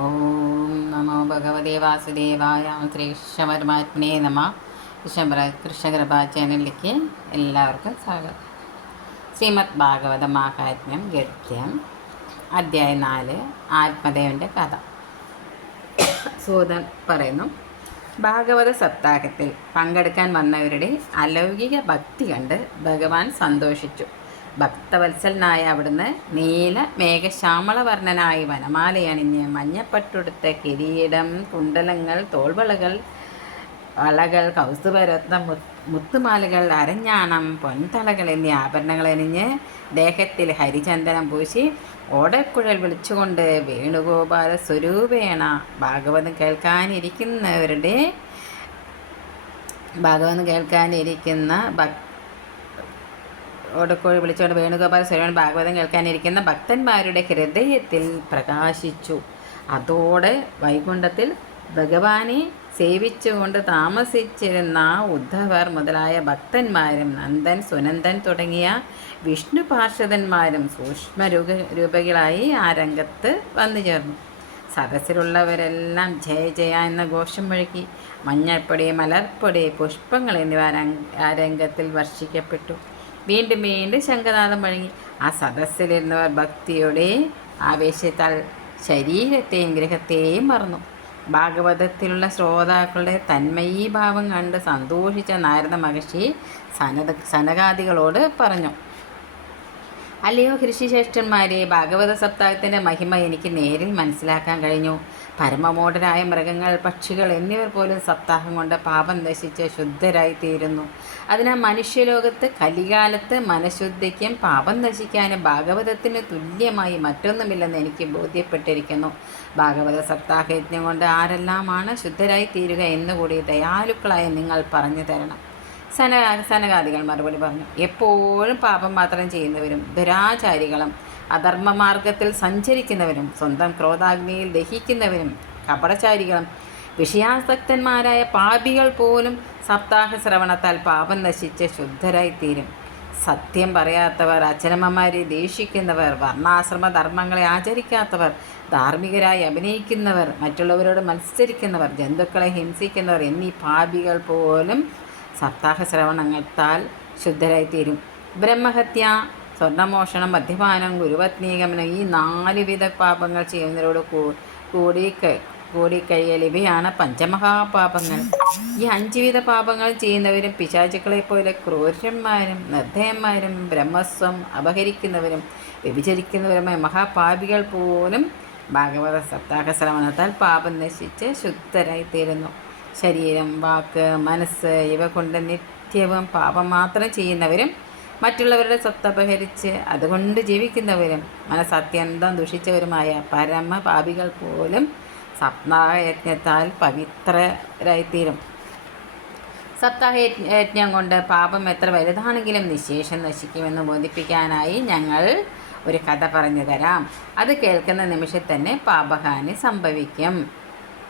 ഓം നമോ ഭഗവതേ വാസുദേവായ ശ്രീകൃഷ്ണപരമാത്മനെ നമ. കൃഷ്ണപ്ര കൃഷ്ണകൃപ ചാനലിലേക്ക് എല്ലാവർക്കും സ്വാഗതം. ശ്രീമദ് ഭാഗവത മാഹാത്മ്യം ഗദ്യം അധ്യായം നാല് ആത്മദേവന്റെ കഥ. സൂതൻ പറയുന്നു ഭാഗവത സപ്താഹത്തിൽ പങ്കെടുക്കാൻ വന്നവരുടെ അലൗകിക ഭക്തി കണ്ട് ഭഗവാൻ സന്തോഷിച്ചു. ഭക്തവത്സലനായ അവിടുന്ന് നീല മേഘശ്യാമളവർണനായി വനമാലയണിഞ്ഞ് മഞ്ഞപ്പട്ടുടുത്ത കിരീടം കുണ്ടലങ്ങൾ തോൾവളകൾ വളകൾ കൗസ്തുഭരത്ന മുത്തുമാലകൾ അരഞ്ഞാണം പൊൻതളകൾ എന്നീ ആഭരണങ്ങൾ അണിഞ്ഞ് ദേഹത്തിൽ ഹരിചന്ദനം പൂശി ഓടക്കുഴൽ വിളിച്ചുകൊണ്ട് വേണുഗോപാല സ്വരൂപേണ ഭാഗവതം കേൾക്കാനിരിക്കുന്നവരുടെ ഭാഗവതം കേൾക്കാനിരിക്കുന്ന ഭക് ഓടക്കോഴി വിളിച്ചുകൊണ്ട് വേണുഗോപാല സ്വരവൻ ഭാഗവതം കേൾക്കാനിരിക്കുന്ന ഭക്തന്മാരുടെ ഹൃദയത്തിൽ പ്രകാശിച്ചു. അതോടെ വൈകുണ്ഠത്തിൽ ഭഗവാനെ സേവിച്ചുകൊണ്ട് താമസിച്ചിരുന്ന ഉദ്ധവർ മുതലായ ഭക്തന്മാരും നന്ദൻ സുനന്ദൻ തുടങ്ങിയ വിഷ്ണു പാർഷദന്മാരും സൂക്ഷ്മ രൂപ രൂപകളായി ആ രംഗത്ത് വന്നു ചേർന്നു. സദസ്സിലുള്ളവരെല്ലാം ജയ ജയ എന്ന ഘോഷം മുഴക്കി മഞ്ഞൾപ്പൊടി മലർപ്പൊടി പുഷ്പങ്ങൾ എന്നിവ ആ രംഗത്തിൽ വർഷിക്കപ്പെട്ടു. വീണ്ടും വീണ്ടും ശംഖനാഥം വഴങ്ങി. ആ സദസ്സിലിരുന്നവർ ഭക്തിയുടെ ആവേശത്താൽ ശരീരത്തെയും ഗ്രഹത്തെയും മറന്നു. ഭാഗവതത്തിലുള്ള ശ്രോതാക്കളുടെ തന്മയീഭാവം കണ്ട് സന്തോഷിച്ച നാരദ മഹർഷി സനത സനകാദികളോട് പറഞ്ഞു അല്ലയോ ഋഷിശ്രേഷ്ഠന്മാരെ ഭാഗവത സപ്താഹത്തിന്റെ മഹിമ എനിക്ക് നേരിൽ മനസ്സിലാക്കാൻ കഴിഞ്ഞു. പരമമോടരായ മൃഗങ്ങൾ പക്ഷികൾ എന്നിവർ പോലും സപ്താഹം കൊണ്ട് പാപം നശിച്ച് ശുദ്ധരായി തീരുന്നു അതിനാൽ മനുഷ്യലോകത്ത് കലികാലത്ത് മനഃശുദ്ധിക്കും പാപം നശിക്കാനും ഭാഗവതത്തിന് തുല്യമായി മറ്റൊന്നുമില്ലെന്ന് എനിക്ക് ബോധ്യപ്പെട്ടിരിക്കുന്നു. ഭാഗവത സപ്താഹയജ്ഞം കൊണ്ട് ആരെല്ലാമാണ് ശുദ്ധരായി തീരുക എന്നുകൂടി ദയാലുക്കളായി നിങ്ങൾ പറഞ്ഞു തരണം. സന സനകാദികൾ മറുപടി പറഞ്ഞു. എപ്പോഴും പാപം മാത്രം ചെയ്യുന്നവരും ദുരാചാരികളും അധർമ്മമാർഗത്തിൽ സഞ്ചരിക്കുന്നവരും സ്വന്തം ക്രോധാഗ്നിയിൽ ദഹിക്കുന്നവരും കപടചാരികളും വിഷയാസക്തന്മാരായ പാപികൾ പോലും സപ്താഹ ശ്രവണത്താൽ പാപം നശിച്ച് ശുദ്ധരായിത്തീരും. സത്യം പറയാത്തവർ അച്ഛനമ്മമാരെ ദേഷിക്കുന്നവർ വർണാശ്രമ ധർമ്മങ്ങളെ ആചരിക്കാത്തവർ ധാർമ്മികരായി അഭിനയിക്കുന്നവർ മറ്റുള്ളവരോട് മത്സരിക്കുന്നവർ ജന്തുക്കളെ ഹിംസിക്കുന്നവർ എന്നീ പാപികൾ പോലും സപ്താഹ ശ്രവണങ്ങളാൽ ശുദ്ധരായിത്തീരും. ബ്രഹ്മഹത്യ സ്വർണമോഷണം മദ്യപാനം ഗുരുപത്നീകമനം ഈ നാല് വിധ പാപങ്ങൾ ചെയ്യുന്നവരോട് കൂടി കൂടിക്കഴിയൽ ഇവയാണ് പഞ്ചമഹാപാപങ്ങൾ. ഈ അഞ്ച് വിധ പാപങ്ങൾ ചെയ്യുന്നവരും പിശാചുക്കളെ പോലെ ക്രൂരന്മാരും നിർദ്ധയന്മാരും ബ്രഹ്മസ്വം അപഹരിക്കുന്നവരും വ്യഭിചരിക്കുന്നവരുമായ മഹാപാപികൾ പോലും ഭാഗവത സപ്താഹ ശ്രവണത്താൽ പാപം നശിച്ച് ശുദ്ധരായിത്തീരുന്നു. ശരീരം വാക്ക് മനസ്സ് ഇവ കൊണ്ട് നിത്യവും പാപം മാത്രം ചെയ്യുന്നവരും മറ്റുള്ളവരുടെ സ്വത്തപഹരിച്ച് അതുകൊണ്ട് ജീവിക്കുന്നവരും മനസ്സ് അത്യന്തം ദുഷിച്ചവരുമായ പരമപാപികൾ പോലും സപ്താഹയജ്ഞത്താൽ പവിത്രരായിത്തീരും. സപ്താഹയജ്ഞം കൊണ്ട് പാപം എത്ര വലുതാണെങ്കിലും നിശേഷം നശിക്കുമെന്ന് ബോധിപ്പിക്കാനായി ഞങ്ങൾ ഒരു കഥ പറഞ്ഞു തരാം. അത് കേൾക്കുന്ന നിമിഷം തന്നെ പാപഹാനി സംഭവിക്കും.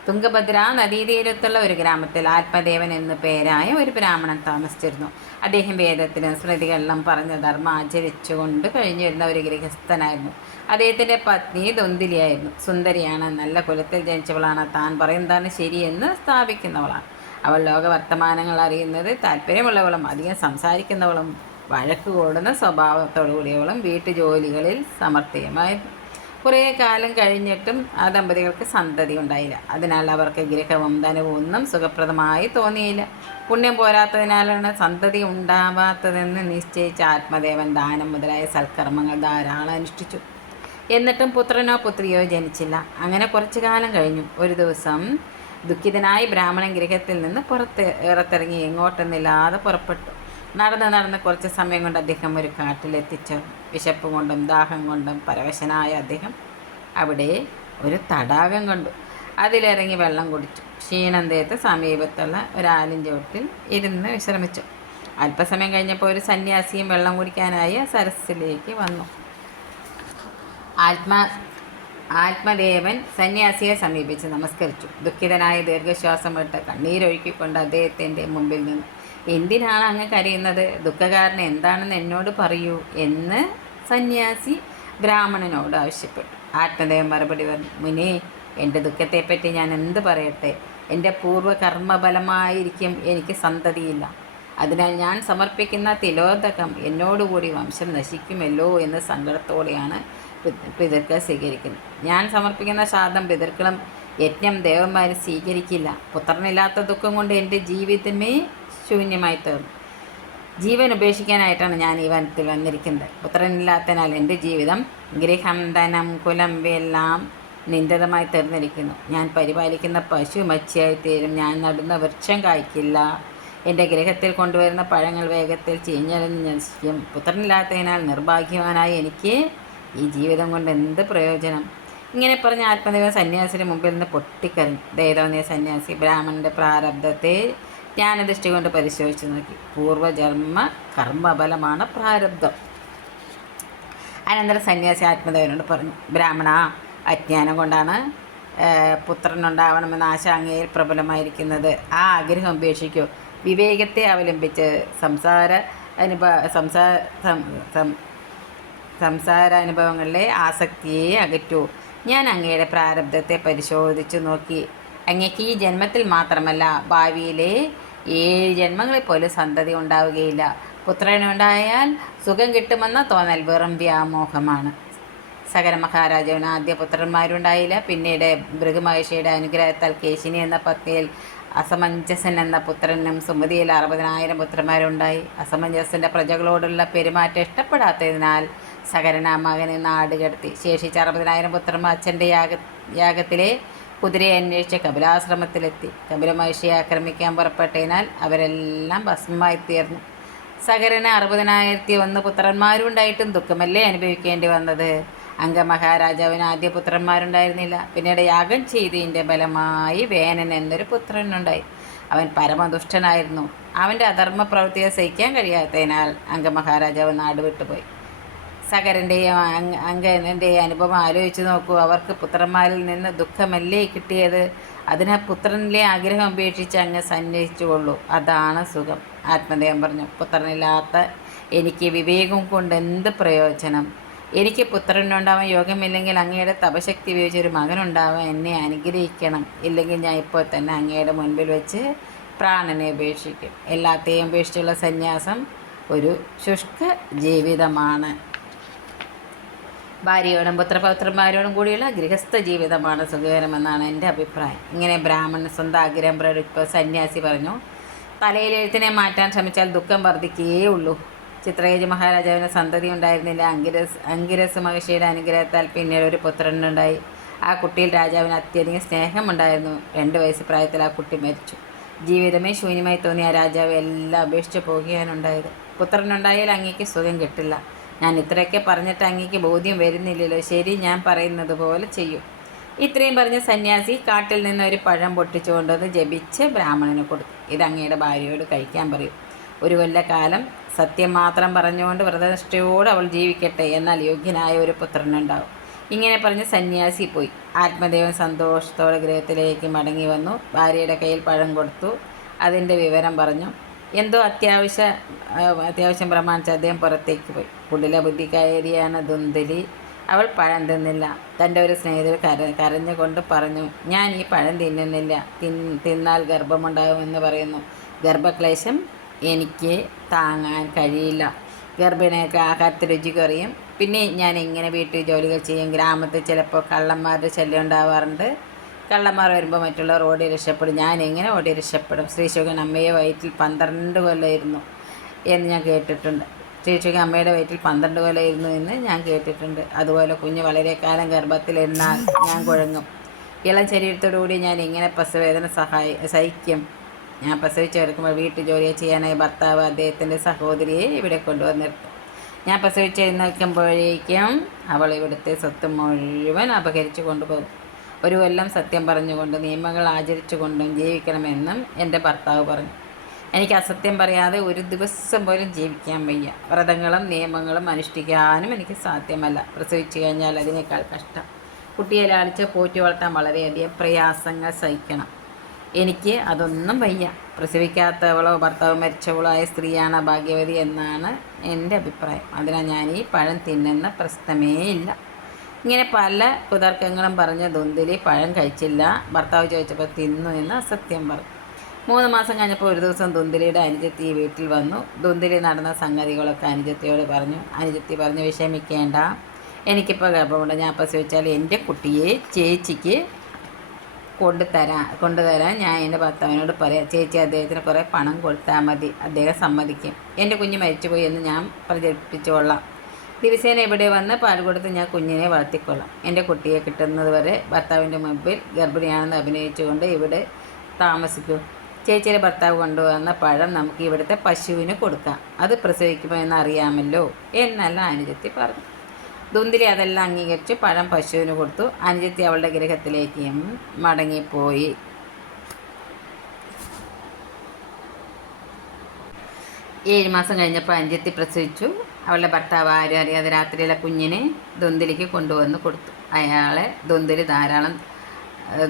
തുംഗഭദ്ര നദീതീരത്തുള്ള ഒരു ഗ്രാമത്തിൽ ആത്മദേവൻ എന്നു പേരായ ഒരു ബ്രാഹ്മണൻ താമസിച്ചിരുന്നു. അദ്ദേഹം വേദത്തിനും സ്മൃതികളിലും പറഞ്ഞ ധർമ്മം ആചരിച്ചുകൊണ്ട് കഴിഞ്ഞിരുന്ന ഒരു ഗൃഹസ്ഥനായിരുന്നു. അദ്ദേഹത്തിന്റെ പത്നി ദൊന്തിലിയായിരുന്നു സുന്ദരിയാണ് നല്ല കുലത്തിൽ ജനിച്ചവളാണ്. താൻ പറയുന്നതാണ് ശരിയെന്ന് സ്ഥാപിക്കുന്നവളാണ്. അവൾ ലോകവർത്തമാനങ്ങൾ അറിയുന്നത് താല്പര്യമുള്ളവളും അധികം സംസാരിക്കുന്നവളും വഴക്ക് കൂടുന്ന സ്വഭാവത്തോടു കൂടിയവളും വീട്ടുജോലികളിൽ സമർത്ഥ്യമായിരുന്നു. കുറേ കാലം കഴിഞ്ഞിട്ടും ആ ദമ്പതികൾക്ക് സന്തതി ഉണ്ടായില്ല. അതിനാൽ അവർക്ക് ഗ്രഹവും ധനവും ഒന്നും സുഖപ്രദമായി തോന്നിയില്ല. പുണ്യം പോരാത്തതിനാലാണ് സന്തതി ഉണ്ടാവാത്തതെന്ന് നിശ്ചയിച്ച ആത്മദേവൻ ദാനം മുതലായ സൽക്കർമ്മങ്ങൾ ധാരാളം അനുഷ്ഠിച്ചു. എന്നിട്ടും പുത്രനോ പുത്രിയോ ജനിച്ചില്ല. അങ്ങനെ കുറച്ചു കാലം കഴിഞ്ഞു. ഒരു ദിവസം ദുഃഖിതനായി ബ്രാഹ്മണൻ ഗൃഹത്തിൽ നിന്ന് പുറത്ത് ഇറത്തിറങ്ങി എങ്ങോട്ടെന്നില്ലാതെ പുറപ്പെട്ടു. നടന്ന് നടന്ന് കുറച്ച് സമയം കൊണ്ട് അദ്ദേഹം ഒരു കാട്ടിലെത്തിച്ചു. വിശപ്പ് കൊണ്ടും ദാഹം കൊണ്ടും പരവശനായ അദ്ദേഹം അവിടെ ഒരു തടാകം കണ്ടു. അതിലിറങ്ങി വെള്ളം കുടിച്ചു. ക്ഷീണം സമീപത്തുള്ള ഒരു ചുവട്ടിൽ ഇരുന്ന് വിശ്രമിച്ചു. അല്പസമയം കഴിഞ്ഞപ്പോൾ ഒരു സന്യാസിയും വെള്ളം കുടിക്കാനായി സരസിലേക്ക് വന്നു. ആത്മാ ആത്മദേവൻ സന്യാസിയെ സമീപിച്ച് നമസ്കരിച്ചു. ദുഃഖിതനായ ദീർഘശ്വാസം വിട്ട് കണ്ണീരൊഴുക്കിക്കൊണ്ട് അദ്ദേഹത്തിന്റെ മുമ്പിൽ നിന്നു. എന്തിനാണ് അങ്ങ് കരയുന്നത്? ദുഃഖകാരൻ എന്താണെന്ന് എന്നോട് പറയൂ എന്ന് സന്യാസി ബ്രാഹ്മണനോട് ആവശ്യപ്പെട്ടു. ആത്മദേവൻ മറുപടി പറഞ്ഞു മുനി എന്റെ ദുഃഖത്തെപ്പറ്റി ഞാൻ എന്ത് പറയട്ടെ? എന്റെ പൂർവ കർമ്മഫലമായിരിക്കും എനിക്ക് സന്തതിയില്ല. അതിനാൽ ഞാൻ സമർപ്പിക്കുന്ന തിലോദകം എന്നോടുകൂടി വംശം നശിക്കുമല്ലോ എന്ന് സങ്കടത്തോടെയാണ് പിതൃക്കൾ സ്വീകരിക്കുന്നത്. ഞാൻ സമർപ്പിക്കുന്ന ശ്രാദ്ധം പിതൃക്കളും യജ്ഞം ദേവന്മാരും സ്വീകരിക്കില്ല. പുത്രനില്ലാത്ത ദുഃഖം കൊണ്ട് എന്റെ ജീവിതമേ ശൂന്യമായി തീർന്നു. ജീവൻ ഉപേക്ഷിക്കാനായിട്ടാണ് ഞാൻ ഈ വനത്തിൽ വന്നിരിക്കുന്നത്. പുത്രനില്ലാത്തതിനാൽ എന്റെ ജീവിതം ഗൃഹം ധനം കുലം എല്ലാം നിന്ദിതമായി തീർന്നിരിക്കുന്നു. ഞാൻ പരിപാലിക്കുന്ന പശു മച്ചിയായി തീരും ഞാൻ നടുന്ന വൃക്ഷം കായ്ക്കില്ല. എന്റെ ഗൃഹത്തിൽ കൊണ്ടുവരുന്ന പഴങ്ങൾ വേഗത്തിൽ ചീഞ്ഞലിഞ്ഞ് നശിക്കും. പുത്രനില്ലാത്തതിനാൽ നിർഭാഗ്യവാനായി എനിക്ക് ഈ ജീവിതം കൊണ്ട് എന്ത് പ്രയോജനം? ഇങ്ങനെ പറഞ്ഞ ആത്മദേവൻ സന്യാസിയുടെ മുമ്പിൽ നിന്ന് പൊട്ടിക്കറിഞ്ഞു ദയതോന്നിയ സന്യാസി ബ്രാഹ്മണന്റെ പ്രാരബ്ധത്തെ ജ്ഞാനദൃഷ്ടി കൊണ്ട് പരിശോധിച്ച് നോക്കി. പൂർവജന്മ കർമ്മബലമാണ് പ്രാരബ്ധം. അനന്തരം സന്യാസി ആത്മദേവനോട് പറഞ്ഞു ബ്രാഹ്മണ അജ്ഞാനം കൊണ്ടാണ് പുത്രനുണ്ടാവണമെന്ന ആശ അങ്ങയിൽ പ്രബലമായിരിക്കുന്നത്. ആ ആഗ്രഹം ഉപേക്ഷിക്കൂ വിവേകത്തെ അവലംബിച്ച് സംസാര അനുഭവ സംസാര സംസാരാനുഭവങ്ങളിലെ ആസക്തിയെ അകറ്റൂ. ഞാൻ അങ്ങയുടെ പ്രാരബ്ധത്തെ പരിശോധിച്ചു നോക്കി. അങ്ങയ്ക്ക് ഈ ജന്മത്തിൽ മാത്രമല്ല ഭാവിയിലെ ഏഴ് ജന്മങ്ങളിൽ പോലും സന്തതി ഉണ്ടാവുകയില്ല. പുത്രനുണ്ടായാൽ സുഖം കിട്ടുമെന്ന തോന്നൽ വെറും വ്യാമോഹമാണ്. സകര മഹാരാജാവിന് ആദ്യ പുത്രന്മാരുണ്ടായില്ല. പിന്നീട് ഭൃഗുമഹർഷിയുടെ അനുഗ്രഹത്താൽ കേശിനി എന്ന പത്നിയിൽ അസമഞ്ജസൻ എന്ന പുത്രനും സുമതിയിൽ അറുപതിനായിരം പുത്രന്മാരുണ്ടായി. അസമഞ്ജസന്റെ പ്രജകളോടുള്ള പെരുമാറ്റം ഇഷ്ടപ്പെടാത്തതിനാൽ സകരനാമകനെ നാടുകടത്തി. നാട് കടത്തി ശേഷിച്ച അറുപതിനായിരം പുത്രന്മാർ അച്ഛന്റെ യാഗ യാഗത്തിലെ കുതിരയെ അന്വേഷിച്ച് കപിലാശ്രമത്തിലെത്തി. കപില മഹർഷിയെ ആക്രമിക്കാൻ പുറപ്പെട്ടതിനാൽ അവരെല്ലാം ഭസ്മമായി തീർന്നു. സകരന് അറുപതിനായിരത്തി ഒന്ന് പുത്രന്മാരുണ്ടായിട്ടും ദുഃഖമല്ലേ അനുഭവിക്കേണ്ടി വന്നത്? അംഗമഹാരാജാവിന് ആദ്യ പുത്രന്മാരുണ്ടായിരുന്നില്ല. പിന്നീട് യാഗം ചെയ്തതിന്റെ ഫലമായി വേനൻ എന്നൊരു പുത്രനുണ്ടായി. അവൻ പരമദുഷ്ടനായിരുന്നു. അവന്റെ അധർമ്മ പ്രവൃത്തിയെ സഹിക്കാൻ കഴിയാത്തതിനാൽ അംഗമഹാരാജാവ് നാട് വിട്ടുപോയി സകരന്റെയും അങ് അങ്കന്റെയും അനുഭവം ആലോചിച്ച് നോക്കൂ. അവർക്ക് പുത്രന്മാരിൽ നിന്ന് ദുഃഖമല്ലേ കിട്ടിയത്? അതിനെ പുത്രനിലെ ആഗ്രഹം ഉപേക്ഷിച്ച് അങ്ങ് സന്യസിച്ചുകൊള്ളൂ അതാണ് സുഖം. ആത്മദേവം പറഞ്ഞു പുത്രനില്ലാത്ത എനിക്ക് വിവേകം കൊണ്ട് എന്ത് പ്രയോജനം? എനിക്ക് പുത്രനുണ്ടാവാൻ യോഗമില്ലെങ്കിൽ അങ്ങയുടെ തപശക്തി ഉപയോഗിച്ച് ഒരു മകനുണ്ടാവാൻ എന്നെ അനുഗ്രഹിക്കണം. ഇല്ലെങ്കിൽ ഞാൻ ഇപ്പോൾ തന്നെ അങ്ങയുടെ മുൻപിൽ വെച്ച് പ്രാണനെ ഉപേക്ഷിക്കും. എല്ലാത്തെയും ഉപേക്ഷിച്ചുള്ള സന്യാസം ഒരു ശുഷ്ക ജീവിതമാണ്. ഭാര്യയോടും പുത്രപൗത്രന്മാരോടും കൂടിയുള്ള ഗൃഹസ്ഥ ജീവിതമാണ് സുഖകരമെന്നാണ് എന്റെ അഭിപ്രായം. ഇങ്ങനെ ബ്രാഹ്മണൻ സ്വന്തം ആഗ്രഹം പ്രകടിപ്പ് സന്യാസി പറഞ്ഞു. തലയിലെഴുത്തിനെ മാറ്റാൻ ശ്രമിച്ചാൽ ദുഃഖം വർദ്ധിക്കുകയേ ഉള്ളൂ. ചിത്രകേജി മഹാരാജാവിന് സന്തതി ഉണ്ടായിരുന്നില്ല. അങ്കിരസ് അങ്കിരസ് മഹർഷിയുടെ അനുഗ്രഹത്താൽ പിന്നീട് ഒരു പുത്രനുണ്ടായി. ആ കുട്ടിയിൽ രാജാവിന് അത്യധികം സ്നേഹമുണ്ടായിരുന്നു. രണ്ട് വയസ്സ് പ്രായത്തിൽ ആ കുട്ടി മരിച്ചു. ജീവിതമേ ശൂന്യമായി തോന്നിയ രാജാവ് എല്ലാം അപേക്ഷിച്ച് പോകുകയാണുണ്ടായത് പുത്രനുണ്ടായാൽ അങ്ങേക്ക് സുഖം കിട്ടില്ല. ഞാൻ ഇത്രയൊക്കെ പറഞ്ഞിട്ട് അങ്ങേക്ക് ബോധ്യം വരുന്നില്ലല്ലോ. ശരി ഞാൻ പറയുന്നത് പോലെ ചെയ്യും. ഇത്രയും പറഞ്ഞ സന്യാസി കാട്ടിൽ നിന്ന് ഒരു പഴം പൊട്ടിച്ചുകൊണ്ടത് ജപിച്ച് ബ്രാഹ്മണന് കൊടുത്തു. ഇത് അങ്ങയുടെ ഭാര്യയോട് കഴിക്കാൻ പറയും. ഒരു കൊല്ലക്കാലം സത്യം മാത്രം പറഞ്ഞുകൊണ്ട് വ്രതനിഷ്ഠയോട് അവൾ ജീവിക്കട്ടെ എന്നാൽ യോഗ്യനായ ഒരു പുത്രനുണ്ടാവും ഇങ്ങനെ പറഞ്ഞ് സന്യാസി പോയി. ആത്മദേവൻ സന്തോഷത്തോടെ ഗൃഹത്തിലേക്ക് മടങ്ങി വന്നു. ഭാര്യയുടെ കയ്യിൽ പഴം കൊടുത്തു. അതിന്റെ വിവരം പറഞ്ഞു. എന്തോ അത്യാവശ്യ അത്യാവശ്യം പ്രമാണിച്ച് അദ്ദേഹം പുറത്തേക്ക് പോയി. കുടില കയറിയാണ് ദുന്ദലി. അവൾ പഴം തിന്നില്ല തന്റെ ഒരു സ്നേഹിതർ കര കരഞ്ഞുകൊണ്ട് പറഞ്ഞു ഞാൻ ഈ പഴം തിന്നുന്നില്ല. തിൻ തിന്നാൽ ഗർഭമുണ്ടാകുമെന്ന് പറയുന്നു. ഗർഭക്ലേശം എനിക്ക് താങ്ങാൻ കഴിയില്ല. ഗർഭിണിയൊക്കെ ആഹാരത്തിൽ രുചി കുറയും. പിന്നെ ഞാൻ എങ്ങനെ വീട്ടിൽ ജോലികൾ ചെയ്യും? ഗ്രാമത്തിൽ ചിലപ്പോൾ കള്ളന്മാരുടെ ശല്യം ഉണ്ടാവാറുണ്ട്. കള്ളന്മാർ വരുമ്പോൾ മറ്റുള്ളവർ ഓടി രക്ഷപ്പെടും. ഞാൻ എങ്ങനെ ഓടി രക്ഷപ്പെടും? ശ്രീശോകൻ അമ്മയെ വയറ്റിൽ പന്ത്രണ്ട് കൊല്ലമായിരുന്നു എന്ന് ഞാൻ കേട്ടിട്ടുണ്ട്. ശ്രീശുഖൻ അമ്മയുടെ വയറ്റിൽ പന്ത്രണ്ട് കൊല്ലമായിരുന്നു എന്ന് ഞാൻ കേട്ടിട്ടുണ്ട്. അതുപോലെ കുഞ്ഞ് വളരെ കാലം ഗർഭത്തിലിരുന്നാൽ ഞാൻ കുഴങ്ങും. ഇളം ശരീരത്തോടുകൂടി ഞാൻ ഇങ്ങനെ പ്രസവേദന സഹായി സഹിക്കും? ഞാൻ പ്രസവിച്ച് കിടക്കുമ്പോൾ വീട്ടു ജോലി ചെയ്യാനായി ഭർത്താവ് അദ്ദേഹത്തിന്റെ സഹോദരിയെ ഇവിടെ കൊണ്ടുവന്നിട്ടു. ഞാൻ പ്രസവിച്ച് അവൾ ഇവിടുത്തെ സ്വത്ത് മുഴുവൻ അപഹരിച്ചു കൊണ്ടുപോകും. ഒരു കൊല്ലം സത്യം പറഞ്ഞുകൊണ്ട് നിയമങ്ങൾ ആചരിച്ചുകൊണ്ടും ജീവിക്കണമെന്നും എന്റെ ഭർത്താവ് പറഞ്ഞു. എനിക്ക് അസത്യം പറയാതെ ഒരു ദിവസം പോലും ജീവിക്കാൻ വയ്യ. വ്രതങ്ങളും നിയമങ്ങളും അനുഷ്ഠിക്കാനും എനിക്ക് സാധ്യമല്ല. പ്രസവിച്ചു കഴിഞ്ഞാൽ അതിനേക്കാൾ കഷ്ടം. കുട്ടിയെ ലാളിച്ച് പോറ്റി വളർത്താൻ വളരെയധികം പ്രയാസങ്ങൾ സഹിക്കണം. എനിക്ക് അതൊന്നും വയ്യ. പ്രസവിക്കാത്തവളോ ഭർത്താവ് മരിച്ചവളോ ആയ സ്ത്രീയാണ് ഭാഗ്യവതി എന്നാണ് എന്റെ അഭിപ്രായം. അതിനാൽ ഞാൻ ഈ പഴം തിന്നുന്ന പ്രശ്നമേ ഇല്ല. ഇങ്ങനെ പല കുതർക്കങ്ങളും പറഞ്ഞ ദുന്തിലി പഴം കഴിച്ചില്ല. ഭർത്താവ് ചോദിച്ചപ്പോൾ തിന്നു എന്ന് അസത്യം പറഞ്ഞു. മൂന്ന് മാസം കഴിഞ്ഞപ്പോൾ ഒരു ദിവസം ദുന്തിലിയുടെ അനുജത്തി വീട്ടിൽ വന്നു. ദുന്തിലി നടന്ന സംഗതികളൊക്കെ അനുജത്തിയോട് പറഞ്ഞു. അനുജത്തി പറഞ്ഞു വിഷമിക്കേണ്ട. എനിക്കിപ്പോൾ ഗർഭമുണ്ട്. ഞാൻ പ്രസവിച്ചാൽ എന്റെ കുട്ടിയെ ചേച്ചിക്ക് കൊണ്ടുതരാൻ കൊണ്ടുതരാൻ ഞാൻ എന്റെ ഭർത്താവിനോട് പറയാം ചേച്ചി അദ്ദേഹത്തിന് കുറേ പണം കൊടുത്താൽ മതി. അദ്ദേഹം സമ്മതിക്കും. എന്റെ കുഞ്ഞ് മരിച്ചുപോയി എന്ന് ഞാൻ പ്രചരിപ്പിച്ചുകൊള്ളാം ദിവസേന ഇവിടെ വന്ന് പാൽ കൊടുത്ത് ഞാൻ കുഞ്ഞിനെ വളർത്തിക്കൊള്ളാം. എന്റെ കുട്ടിയെ കിട്ടുന്നത് വരെ ഭർത്താവിന്റെ മുമ്പിൽ ഗർഭിണിയാണെന്ന് അഭിനയിച്ചുകൊണ്ട് ഇവിടെ താമസിക്കൂ. ചേച്ചിയുടെ ഭർത്താവ് കൊണ്ടുവന്ന പഴം നമുക്ക് ഇവിടുത്തെ പശുവിന് കൊടുക്കാം. അത് പ്രസവിക്കുമോ എന്ന് അറിയാമല്ലോ എന്നല്ല അനുജത്തി പറഞ്ഞു. ദുന്തിരി അതെല്ലാം അംഗീകരിച്ച് പഴം പശുവിന് കൊടുത്തു. അനുജത്തി അവളുടെ ഗൃഹത്തിലേക്ക് മടങ്ങിപ്പോയി. ഏഴ് മാസം കഴിഞ്ഞപ്പോൾ അനുജത്തി പ്രസവിച്ചു. അവളുടെ ഭർത്താവ് ആരും അറിയാതെ രാത്രിയിലെ കുഞ്ഞിനെ ദുന്തിലിക്ക് കൊണ്ടുവന്ന് കൊടുത്തു. അയാളെ ദുന്തിരി ധാരാളം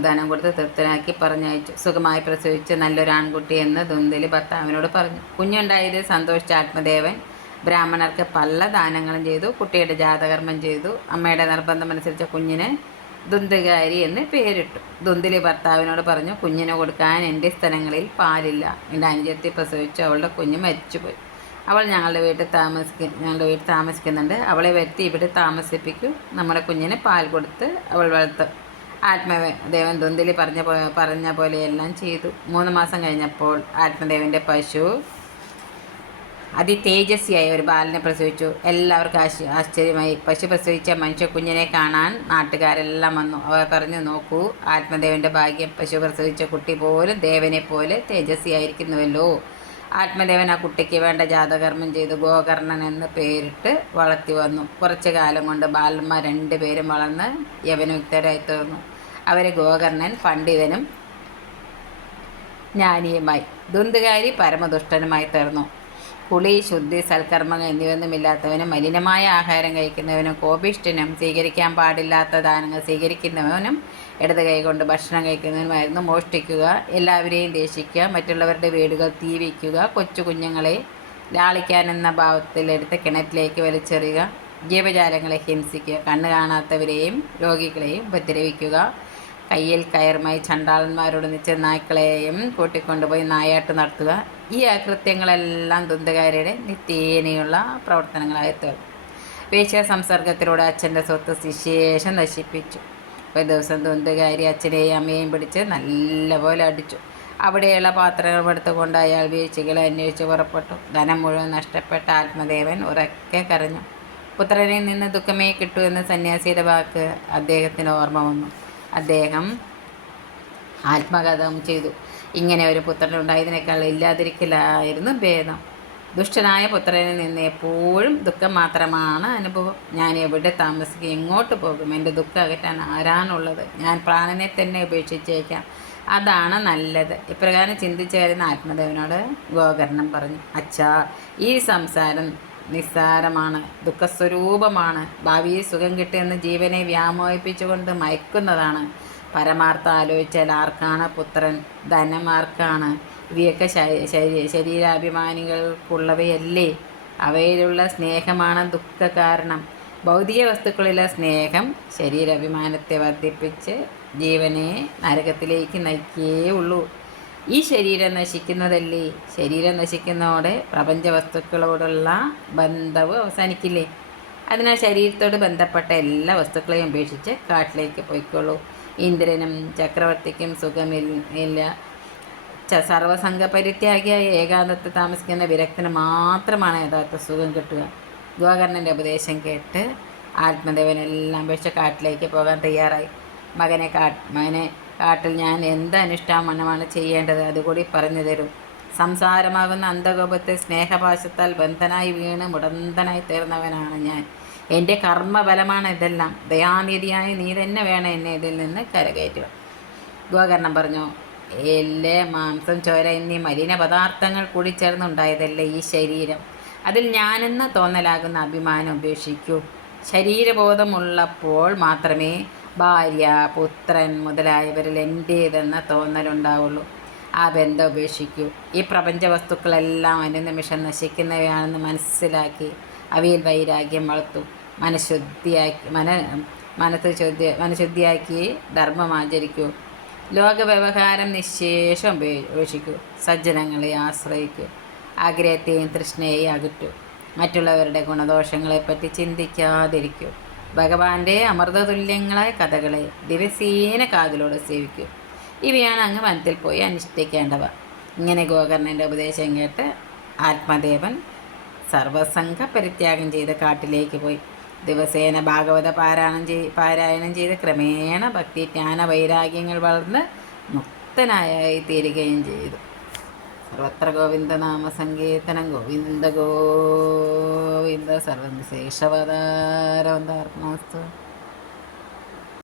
ധനം കൊടുത്ത് തൃപ്തനാക്കി പറഞ്ഞയച്ചു. സുഖമായി പ്രസവിച്ച് നല്ലൊരു ആൺകുട്ടി എന്ന് ദുന്തിലി ഭർത്താവിനോട് പറഞ്ഞു. കുഞ്ഞുണ്ടായത് സന്തോഷിച്ച ആത്മദേവൻ ബ്രാഹ്മണർക്ക് പല ദാനങ്ങളും ചെയ്തു. കുട്ടിയുടെ ജാതകർമ്മം ചെയ്തു. അമ്മയുടെ നിർബന്ധമനുസരിച്ച് കുഞ്ഞിന് ദുന്തുകാരി എന്ന് പേരിട്ടു. ദുന്തിലി ഭർത്താവിനോട് പറഞ്ഞു കുഞ്ഞിന് കൊടുക്കാൻ എന്റെ സ്ഥലങ്ങളിൽ പാലില്ല. എന്റെ അനുജത്തി പ്രസവിച്ച്. അവളുടെ കുഞ്ഞ് മരിച്ചുപോയി. അവൾ ഞങ്ങളുടെ വീട്ടിൽ താമസിക്ക ഞങ്ങളുടെ വീട്ടിൽ താമസിക്കുന്നുണ്ട്. അവളെ വരുത്തി ഇവിടെ താമസിപ്പിക്കൂ. നമ്മുടെ കുഞ്ഞിന് പാൽ കൊടുത്ത് അവൾ വളർത്തും. ആത്മദേവൻ ദുന്തിലി പറഞ്ഞ പറഞ്ഞ പോലെയെല്ലാം ചെയ്തു. മൂന്ന് മാസം കഴിഞ്ഞപ്പോൾ ആത്മദേവന്റെ പശു അതിതേജസ്വിയായ. ഒരു ബാലനെ പ്രസവിച്ചു. എല്ലാവർക്കും ആശ് ആശ്ചര്യമായി. പശു പ്രസവിച്ച മനുഷ്യ കുഞ്ഞിനെ കാണാൻ നാട്ടുകാരെല്ലാം വന്നു. അവർ പറഞ്ഞു നോക്കൂ ആത്മദേവന്റെ ഭാഗ്യം. പശു പ്രസവിച്ച കുട്ടി പോലും ദേവനെ പോലെ തേജസ്വിയായിരിക്കുന്നുവല്ലോ. ആത്മദേവൻ ആ കുട്ടിക്ക് വേണ്ട ജാതകർമ്മം ചെയ്ത്. ഗോകർണൻ എന്ന് പേരിട്ട് വളർത്തി വന്നു. കുറച്ചു കാലം കൊണ്ട് ബാലന്മാർ രണ്ടുപേരും വളർന്ന് യവനുക്തരായി തീർന്നു. അവരെ ഗോകർണൻ പണ്ഡിതനും ജ്ഞാനിയുമായി. ദുന്തുകാരി പരമദുഷ്ടനുമായി തീർന്നു. കുളി ശുദ്ധി സൽക്കർമ്മങ്ങൾ എന്നിവയൊന്നുമില്ലാത്തവനും മലിനമായ ആഹാരം കഴിക്കുന്നവനും കോപിഷ്ഠനും സ്വീകരിക്കാൻ പാടില്ലാത്ത ദാനങ്ങൾ സ്വീകരിക്കുന്നവനും ഇടത് കൈകൊണ്ട് ഭക്ഷണം കഴിക്കുന്നവനുമായിരുന്നു മോഷ്ടിക്കുക എല്ലാവരെയും ദേഷിക്കുക മറ്റുള്ളവരുടെ വീടുകൾ തീ വയ്ക്കുക കൊച്ചു കുഞ്ഞുങ്ങളെ ലാളിക്കാനെന്ന ഭാവത്തിലെടുത്ത് കിണറ്റിലേക്ക് വലിച്ചെറിയുക ജീവജാലങ്ങളെ ഹിംസിക്കുക കണ്ണു കാണാത്തവരെയും രോഗികളെയും ഉപദ്രവിക്കുക കയ്യിൽ കയറുമായി ചണ്ടാളന്മാരോട് നിച്ച നായ്ക്കളെയും കൂട്ടിക്കൊണ്ടുപോയി നായാട്ട് നടത്തുക. ഈ അകൃത്യങ്ങളെല്ലാം ദുന്തകാരിയുടെ നിത്യേനയുള്ള പ്രവർത്തനങ്ങളായി തീർന്നു. വേശ്യ സംസർഗത്തിലൂടെ അച്ഛന്റെ സ്വത്ത് ശിശേഷം നശിപ്പിച്ചു. ഒരു ദിവസം ദുന്തകാരി അച്ഛനെയും അമ്മയെയും പിടിച്ച് നല്ലപോലെ അടിച്ചു. അവിടെയുള്ള പാത്രങ്ങൾ എടുത്തുകൊണ്ട് അയാൾ വീഴ്ചകളെ അന്വേഷിച്ച് പുറപ്പെട്ടു. ധനം മുഴുവൻ നഷ്ടപ്പെട്ട ആത്മദേവൻ ഉറക്കെ കരഞ്ഞു. പുത്രനിൽ നിന്ന് ദുഃഖമേ കിട്ടൂ എന്ന് സന്യാസിയുടെ വാക്ക് അദ്ദേഹത്തിന് ഓർമ്മ വന്നു. അദ്ദേഹം ആത്മകഥം ചെയ്തു. ഇങ്ങനെ ഒരു പുത്രൻ ഉണ്ടായതിനേക്കാൾ ഇല്ലാതിരിക്കലായിരുന്നു ഭേദം. ദുഷ്ടനായ പുത്രനിൽ നിന്ന് എപ്പോഴും ദുഃഖം മാത്രമാണ് അനുഭവം. ഞാൻ എവിടെ താമസിക്കും എങ്ങോട്ട് പോകും? എന്റെ ദുഃഖം അകറ്റാൻ ആരാണുള്ളത്? ഞാൻ പ്രാണനെ തന്നെ ഉപേക്ഷിച്ചേക്കാം. അതാണ് നല്ലത്. ഇപ്രകാരം ചിന്തിച്ചു വരുന്ന ആത്മദേവനോട് ഗോകർണം പറഞ്ഞു. അച്ഛാ ഈ സംസാരം നിസ്സാരമാണ് ദുഃഖസ്വരൂപമാണ്. ഭാവിയിൽ സുഖം കിട്ടിയെന്ന് ജീവനെ വ്യാമോഹിപ്പിച്ചുകൊണ്ട് മയക്കുന്നതാണ്. പരമാർത്ഥം ആലോചിച്ചാൽ ആർക്കാണ് പുത്രൻ? ധനം ആർക്കാണ് ഇവയൊക്കെ ശരീരാഭിമാനികൾക്കുള്ളവയല്ലേ? അവയിലുള്ള സ്നേഹമാണ് ദുഃഖ കാരണം ഭൗതിക വസ്തുക്കളിലെ സ്നേഹം ശരീരാഭിമാനത്തെ വർദ്ധിപ്പിച്ച് ജീവനെ നരകത്തിലേക്ക് നയിക്കേ ഉള്ളൂ. ഈ ശരീരം നശിക്കുന്നതല്ലേ? ശരീരം നശിക്കുന്നതോടെ പ്രപഞ്ച വസ്തുക്കളോടുള്ള ബന്ധവും അവസാനിക്കില്ലേ? അതിനാൽ ശരീരത്തോട് ബന്ധപ്പെട്ട എല്ലാ വസ്തുക്കളെയും ഉപേക്ഷിച്ച് കാട്ടിലേക്ക് പോയിക്കോളൂ. ഇന്ദ്രനും ചക്രവർത്തിക്കും സുഖമില്ല സർവസംഘ പരിത്യാഗിയായ ഏകാന്തത്തിൽ താമസിക്കുന്ന വിരക്തന് മാത്രമാണ് യഥാർത്ഥ സുഖം കിട്ടുക. ഗോകർണന്റെ ഉപദേശം കേട്ട് ആത്മദേവനെല്ലാം വെച്ച കാട്ടിലേക്ക് പോകാൻ തയ്യാറായി. മകനെ കാ മകനെ കാട്ടിൽ ഞാൻ എന്ത് അനുഷ്ഠാനമാണ് ചെയ്യേണ്ടത് അതുകൂടി പറഞ്ഞു തരും. സംസാരമാകുന്ന അന്ധകോപത്തെ സ്നേഹപാശത്താൽ ബന്ധനായി വീണ് മുടന്തനായി തീർന്നവനാണ് ഞാൻ. എന്റെ കർമ്മബലമാണ് ഇതെല്ലാം. ദയാനിധിയായ നീ തന്നെ വേണം എന്നെ ഇതിൽ നിന്ന് കരകയറ്റുക ഗോകർണം പറഞ്ഞു എല്ല് മാംസം ചോര എന്നീ മലിന പദാർത്ഥങ്ങൾ കൂടി ചേർന്നുണ്ടായതല്ലേ ഈ ശരീരം? അതിൽ ഞാനെന്ന് തോന്നലാകുന്ന അഭിമാനം ഉപേക്ഷിക്കൂ. ശരീരബോധമുള്ളപ്പോൾ മാത്രമേ ഭാര്യ പുത്രൻ മുതലായവരിൽ എന്റേതെന്ന തോന്നലുണ്ടാവുള്ളൂ. ആ ബന്ധം ഉപേക്ഷിക്കൂ. ഈ പ്രപഞ്ച വസ്തുക്കളെല്ലാം അനുനിമിഷം നശിക്കുന്നവയാണെന്ന് മനസ്സിലാക്കി അവയിൽ വൈരാഗ്യം വളർത്തു. മനഃശുദ്ധിയാക്കി മന മനസ്സ് ശുദ്ധി മനഃശുദ്ധിയാക്കി ധർമ്മം ആചരിക്കൂ. ലോകവ്യവഹാരം നിശേഷം ഉപേ- ഉപേക്ഷിക്കൂ. സജ്ജനങ്ങളെ ആശ്രയിക്കൂ. ആഗ്രഹത്തെയും തൃഷ്ണയെയും അകറ്റൂ. മറ്റുള്ളവരുടെ ഗുണദോഷങ്ങളെപ്പറ്റി ചിന്തിക്കാതിരിക്കൂ. ഭഗവാന്റെ അമൃതതുല്യങ്ങളായ കഥകളെ ദിവസേന കാതിലൂടെ സേവിക്കൂ. ഇവയാണ് അങ്ങ് വനത്തിൽ പോയി അനുഷ്ഠിക്കേണ്ടവ. ഇങ്ങനെ ഗോകർണന്റെ ഉപദേശം കേട്ട് ആത്മദേവൻ സർവസംഘ പരിത്യാഗം ചെയ്ത് കാട്ടിലേക്ക് പോയി. ദിവസേന ഭാഗവത പാരായണം ചെയ് പാരായണം ചെയ്ത് ക്രമേണ ഭക്തി ജ്ഞാന വൈരാഗ്യങ്ങൾ വളർന്ന് മുക്തനായി തീരുകയും ചെയ്തു. ಸರ್ವತ್ರ ಗೋವಿಂದನಾಮ ಸಂಗೀತನ ಗೋವಿಂದ ಗೋವಿಂದ ಸರ್ವ ವಿಶೇಷವಾದ ಒಂದು ಅರ್ಪಣಾಸ್ತು